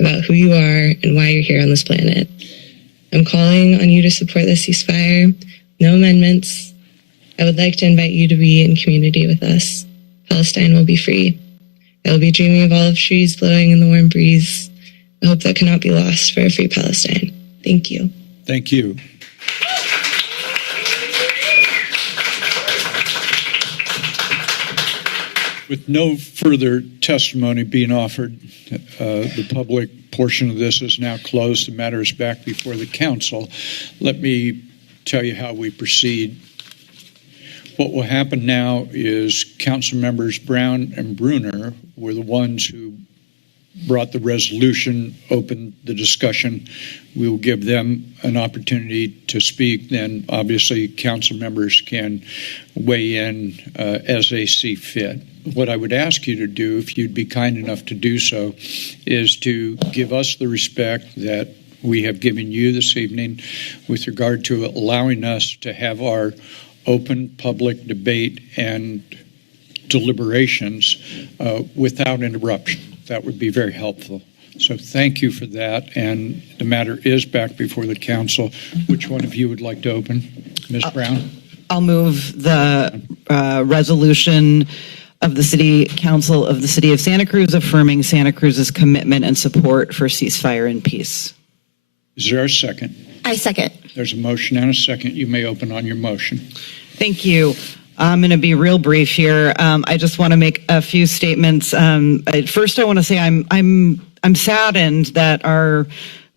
about who you are and why you're here on this planet. I'm calling on you to support the ceasefire. No amendments. I would like to invite you to be in community with us. Palestine will be free. I will be dreaming of olive trees blowing in the warm breeze. I hope that cannot be lost for a free Palestine. Thank you. Thank you. With no further testimony being offered, the public portion of this is now closed. The matter is back before the council. Let me tell you how we proceed. What will happen now is council members Brown and Bruner were the ones who brought the resolution, opened the discussion. We will give them an opportunity to speak. Then obviously council members can weigh in as they see fit. What I would ask you to do, if you'd be kind enough to do so, is to give us the respect that we have given you this evening with regard to allowing us to have our open public debate and deliberations without interruption. That would be very helpful. So thank you for that. And the matter is back before the council. Which one of you would like to open? Ms. Brown? I'll move the resolution of the City Council of the City of Santa Cruz affirming Santa Cruz's commitment and support for ceasefire and peace. Is there a second? I second. There's a motion and a second. You may open on your motion. Thank you. I'm going to be real brief here. I just want to make a few statements. First, I want to say I'm saddened that our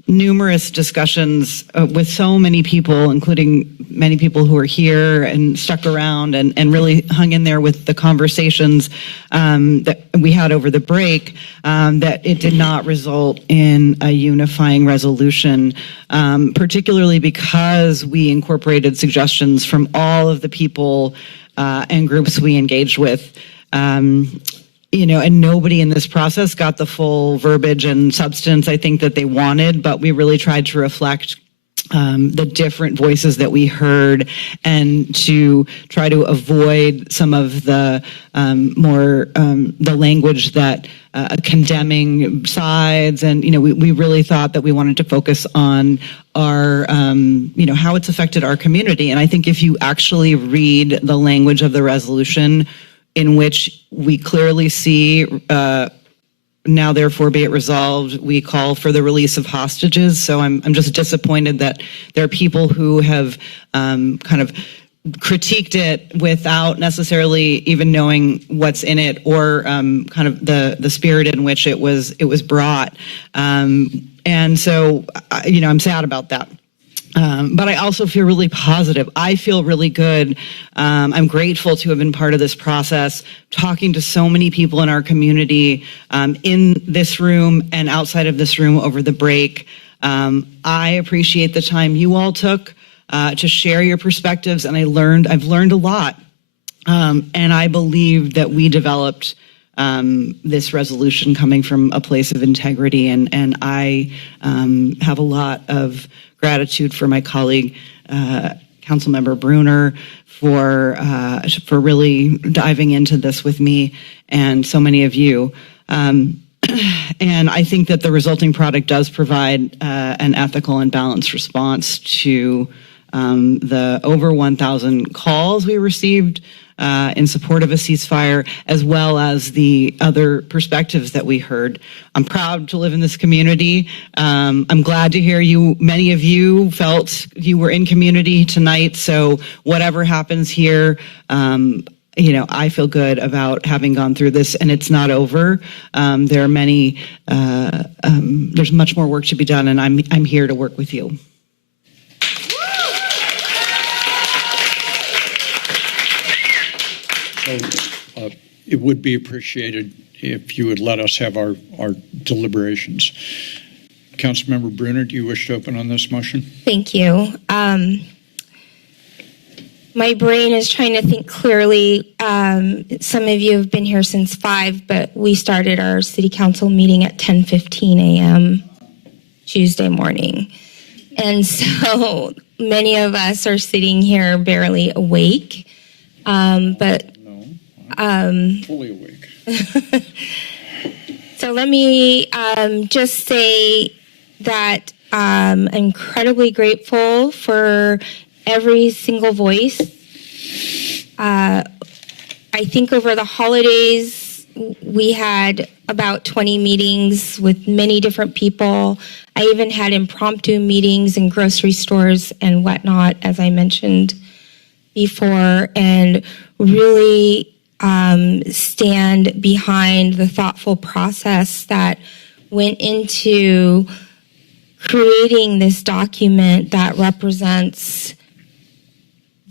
numerous discussions with so many people, including many people who are here and stuck around and really hung in there with the conversations that we had over the break, that it did not result in a unifying resolution, particularly because we incorporated suggestions from all of the people and groups we engaged with. And nobody in this process got the full verbiage and substance I think that they wanted, but we really tried to reflect the different voices that we heard and to try to avoid some of the the language that condemning sides. And, we really thought that we wanted to focus on our, how it's affected our community. And I think if you actually read the language of the resolution, in which we clearly see, now therefore be it resolved, we call for the release of hostages. So I'm just disappointed that there are people who have kind of critiqued it without necessarily even knowing what's in it or kind of the spirit in which it was brought. And so, I'm sad about that. But I also feel really positive. I feel really good. I'm grateful to have been part of this process, talking to so many people in our community, in this room and outside of this room over the break. I appreciate the time you all took to share your perspectives, and I've learned a lot. And I believe that we developed this resolution coming from a place of integrity, and I have a lot of gratitude for my colleague, Councilmember Bruner, for really diving into this with me and so many of you. And I think that the resulting product does provide an ethical and balanced response to the over 1,000 calls we received in support of a ceasefire, as well as the other perspectives that we heard. I'm proud to live in this community. I'm glad to hear many of you felt you were in community tonight. So whatever happens here, I feel good about having gone through this, and it's not over. There are many, there's much more work to be done, and I'm here to work with you. So it would be appreciated if you would let us have our deliberations. Councilmember Bruner, do you wish to open on this motion? Thank you. My brain is trying to think clearly. Some of you have been here since 5, but we started our city council meeting at 10:15 a.m. Tuesday morning. And so many of us are sitting here barely awake. But I'm fully awake. So let me just say that I'm incredibly grateful for every single voice. I think over the holidays, we had about 20 meetings with many different people. I even had impromptu meetings in grocery stores and whatnot, as I mentioned before, and really stand behind the thoughtful process that went into creating this document that represents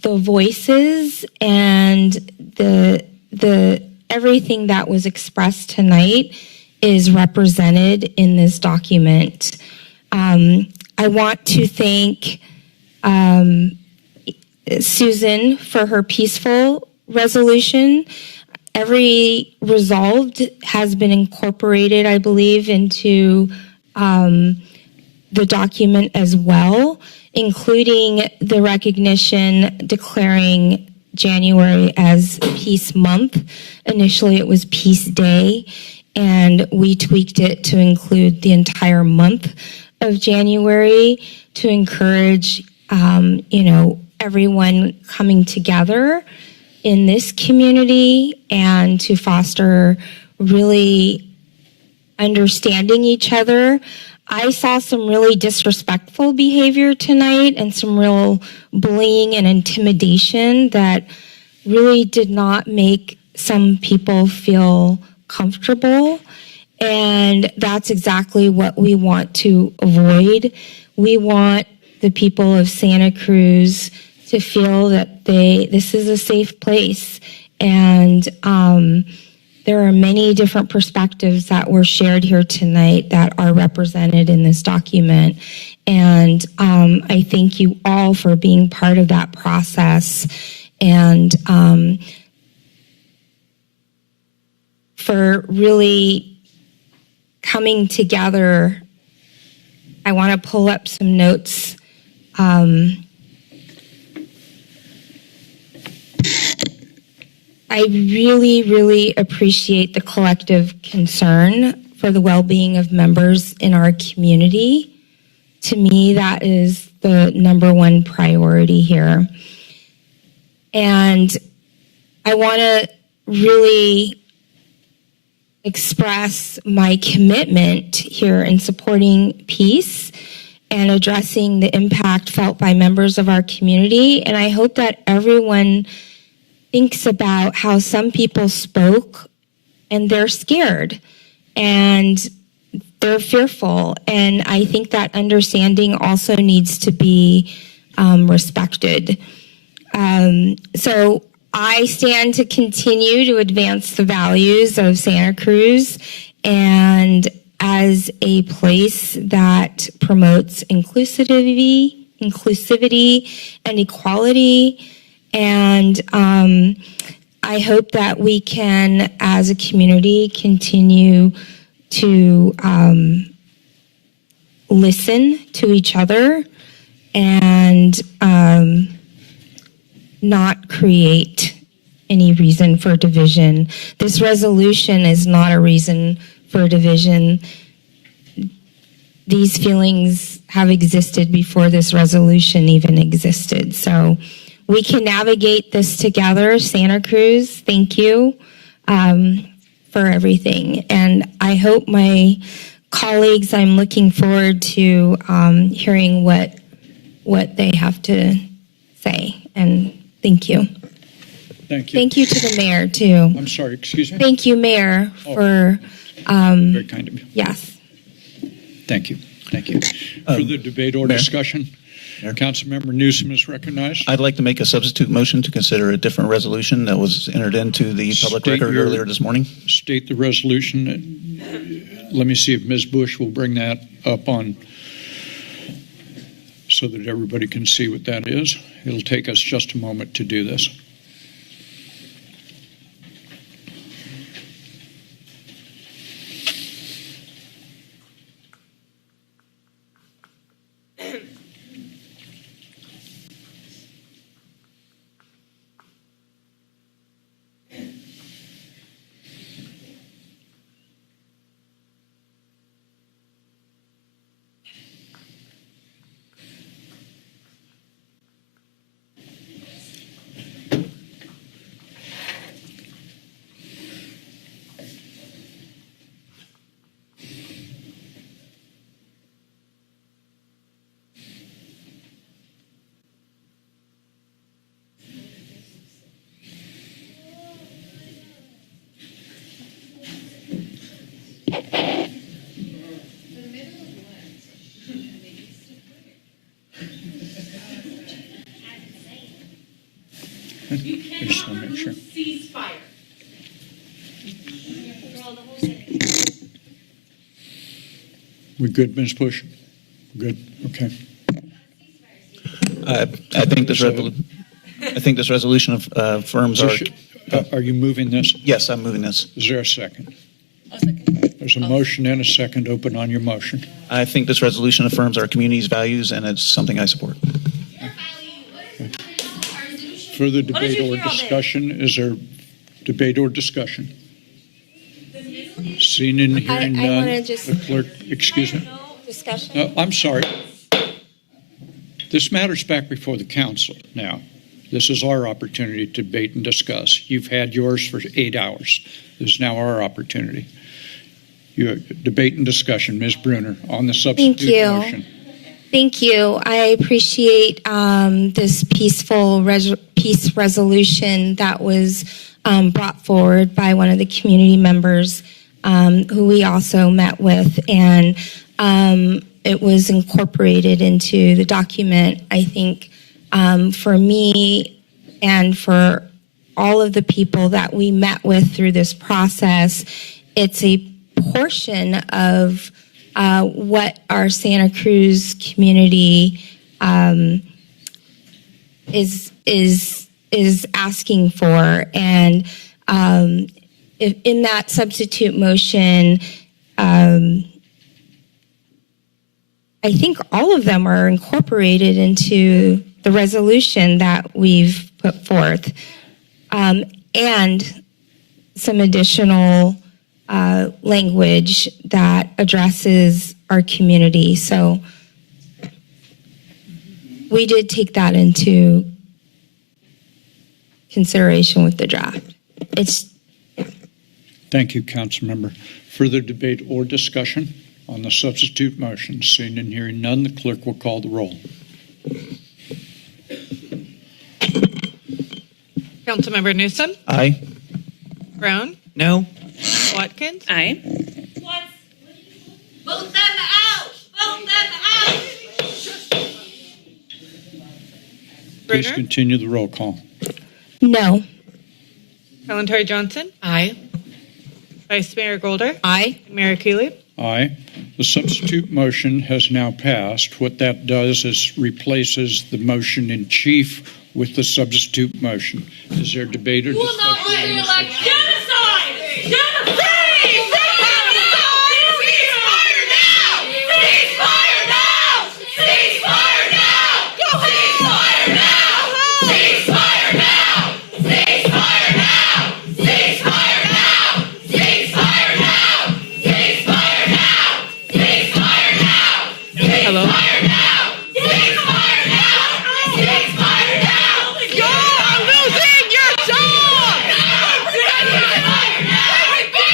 the voices and the everything that was expressed tonight is represented in this document. I want to thank Susan for her peaceful resolution. Every resolved has been incorporated, I believe, into the document as well, including the recognition declaring January as Peace Month. Initially, it was Peace Day, and we tweaked it to include the entire month of January to encourage, everyone coming together in this community and to foster really understanding each other. I saw some really disrespectful behavior tonight and some real bullying and intimidation that really did not make some people feel comfortable. And that's exactly what we want to avoid. We want the people of Santa Cruz to feel that this is a safe place. And there are many different perspectives that were shared here tonight that are represented in this document. And I thank you all for being part of that process and for really coming together. I want to pull up some notes. I really, really appreciate the collective concern for the well-being of members in our community. To me, that is the number one priority here. And I want to really express my commitment here in supporting peace and addressing the impact felt by members of our community. And I hope that everyone thinks about how some people spoke and they're scared and they're fearful. And I think that understanding also needs to be respected. So I stand to continue to advance the values of Santa Cruz and as a place that promotes inclusivity and equality. And I hope that we can, as a community, continue to listen to each other and not create any reason for division. This resolution is not a reason for division. These feelings have existed before this resolution even existed. So we can navigate this together. Santa Cruz, thank you for everything. And I hope my colleagues, I'm looking forward to hearing what they have to say. And thank you. Thank you. Thank you to the mayor, too. I'm sorry, excuse me? Thank you, Mayor, for... Very kind of you. Yes. Thank you. Thank you. For the debate or Mayor? discussion, Councilmember Newsom is recognized. I'd like to make a substitute motion to consider a different resolution that was entered into the public State record your- earlier this morning. State the resolution. Let me see if Ms. Bush will bring that up on so that everybody can see what that is. It'll take us just a moment to do this. discussion? I just want to make sure. Ceasefire. We good, Ms. Bush? Good, okay. I think this resolution affirms our. Are you moving this? Yes, I'm moving this. Is there a second? I'll second. There's a motion and a second open on your motion. I think this resolution affirms our community's values, and it's something I support. Further did debate you or hear all day? discussion? Is there debate or discussion? Seeing and hearing I none. wanna just- The clerk, excuse me. Discussion? No, I'm sorry. This matters back before the council now. This is our opportunity to debate and discuss. You've had yours for 8 hours. This is now our opportunity. You debate and discussion, Ms. Bruner, on the substitute you. motion. Thank you. I appreciate this peace resolution that was brought forward by one of the community members who we also met with, and it was incorporated into the document. I think for me and for all of the people that we met with through this process, it's a portion of what our Santa Cruz community is asking for, and if in that substitute motion, I think all of them are incorporated into the resolution that we've put forth, and some additional language that addresses our community. So we did take that into consideration with the draft. Thank you, Councilmember. Further debate or discussion on the substitute motion? Seeing and hearing none, the clerk will call the roll. Councilmember Newsom, Aye. Brown, No. Watkins, Aye. Vote them out! Vote them out! Please Bruner, continue the roll call. No. Kalentari Johnson, Aye. Vice Mayor Golder, Aye. Mayor Keeley. Aye. The substitute motion has now passed. What that does is replaces the motion in chief with the substitute motion. Is there debate or You will not discussion? let on your this? genocide! Genocide! Ceasefire now! Ceasefire now! Ceasefire now! Go Ceasefire now! Ceasefire now! Ceasefire now! Ceasefire now! Ceasefire now! Ceasefire now! Ceasefire now! Hello. Ceasefire now! Ceasefire now! Ceasefire now! You're losing your job! Ceasefire now!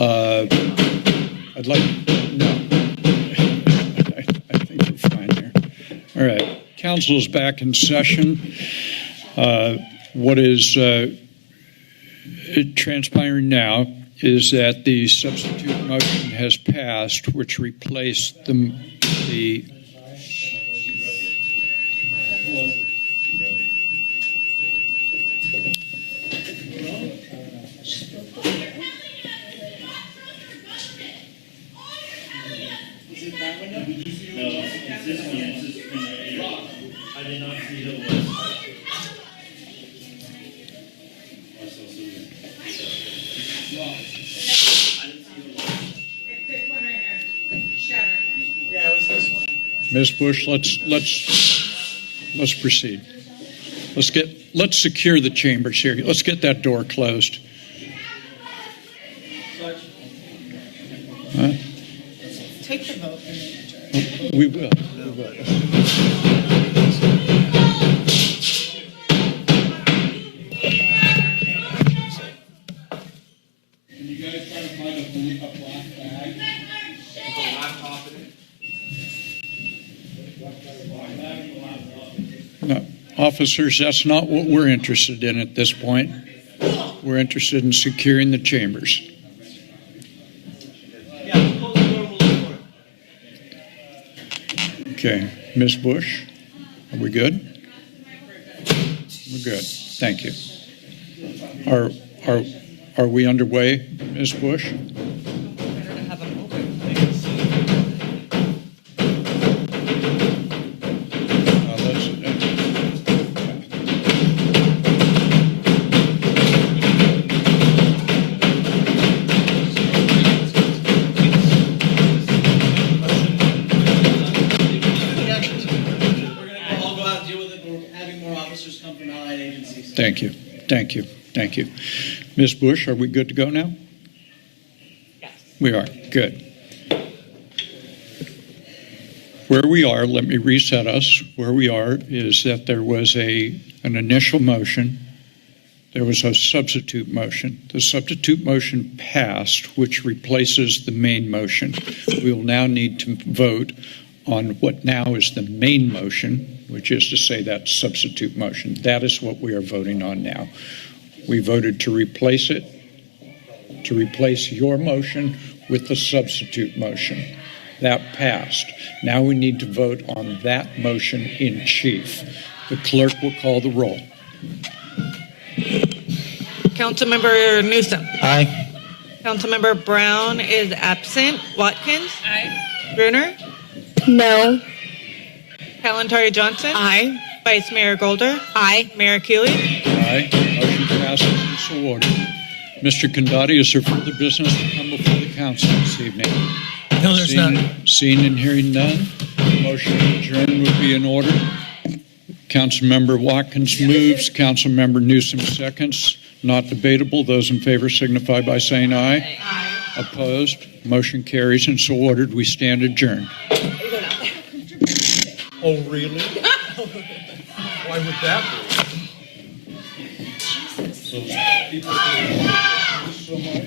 I'd like, no. I think we're fine there. All right. Council is back in session. What is transpiring now is that the substitute motion has passed, which replaced the Ms. Bush, let's proceed. Let's secure the chambers here. Let's get that door closed. Huh? Take the vote. We will. Can you guys try to find a black bag? No, officers, that's not what we're interested in at this point. We're interested in securing the chambers. Okay, Ms. Bush, are we good? We're good. Thank you. Are we underway, Ms. Bush? Thank you. Thank you. Thank you. Ms. Bush, are we good to go now? Yes. We are. Good. Where we are, let me reset us. Where we are is that there was an initial motion. There was a substitute motion. The substitute motion passed, which replaces the main motion. We will now need to vote on what now is the main motion, which is to say that substitute motion. That is what we are voting on now. We voted to replace it, to replace your motion with the substitute motion. That passed. Now we need to vote on that motion in chief. The clerk will call the roll. Councilmember Newsom. Aye. Councilmember Brown is absent. Watkins. Aye. Bruner. No. Kalantari Johnson. Aye. Vice Mayor Golder. Aye. Mayor Keeley. Aye. Motion passes and so ordered. Mr. Kandati, is there further business to come before the council this evening? No, there's none. Seeing and hearing none, motion to adjourn would be in order. Councilmember Watkins moves. Councilmember Newsom seconds. Not debatable. Those in favor signify by saying aye. Aye. Opposed? Motion carries and so ordered. We stand adjourned. Oh, really? Why would that be? So people so much.